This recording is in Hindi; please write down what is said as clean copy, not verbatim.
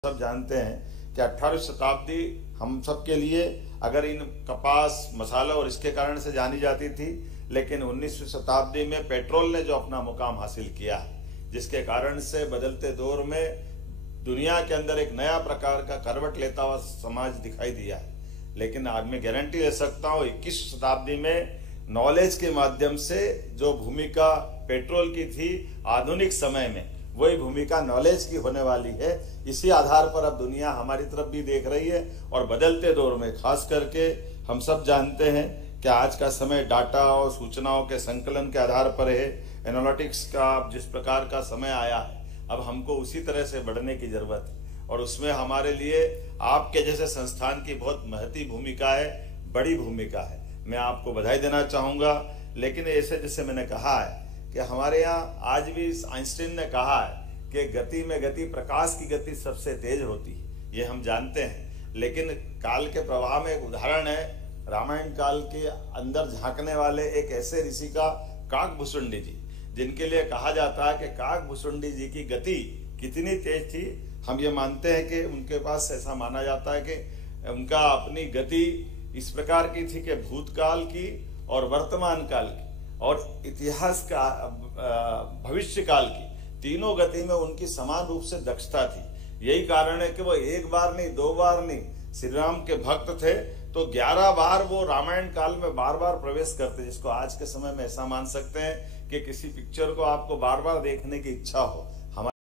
सब जानते हैं कि 18वीं शताब्दी हम सब के लिए अगर इन कपास मसाला और इसके कारण से जानी जाती थी, लेकिन 19वीं शताब्दी में पेट्रोल ने जो अपना मुकाम हासिल किया, जिसके कारण से बदलते दौर में दुनिया के अंदर एक नया प्रकार का करवट लेता हुआ समाज दिखाई दिया है। लेकिन आज मैं गारंटी दे सकता हूँ 21वीं शताब्दी में नॉलेज के माध्यम से जो भूमिका पेट्रोल की थी आधुनिक समय में, वही भूमिका नॉलेज की होने वाली है। इसी आधार पर अब दुनिया हमारी तरफ भी देख रही है और बदलते दौर में खास करके हम सब जानते हैं कि आज का समय डाटा और सूचनाओं के संकलन के आधार पर है। एनालिटिक्स का जिस प्रकार का समय आया है, अब हमको उसी तरह से बढ़ने की जरूरत है और उसमें हमारे लिए आपके जैसे संस्थान की बहुत महती भूमिका है, बड़ी भूमिका है। मैं आपको बधाई देना चाहूंगा। लेकिन ऐसे जैसे मैंने कहा है कि हमारे यहाँ आज भी आइंस्टीन ने कहा है कि गति में गति, प्रकाश की गति सबसे तेज होती है, ये हम जानते हैं। लेकिन काल के प्रवाह में एक उदाहरण है, रामायण काल के अंदर झांकने वाले एक ऐसे ऋषि का काकभूषुंडी जी, जिनके लिए कहा जाता है कि काकभूषुंडी जी की गति कितनी तेज थी। हम ये मानते हैं कि उनके पास ऐसा माना जाता है कि उनका अपनी गति इस प्रकार की थी कि भूतकाल की और वर्तमान काल की और इतिहास का भविष्य काल की तीनों गति में उनकी समान रूप से दक्षता थी। यही कारण है कि वो एक बार नहीं, दो बार नहीं, श्री राम के भक्त थे तो 11 बार वो रामायण काल में बार बार प्रवेश करते, जिसको आज के समय में ऐसा मान सकते हैं कि किसी पिक्चर को आपको बार बार देखने की इच्छा हो।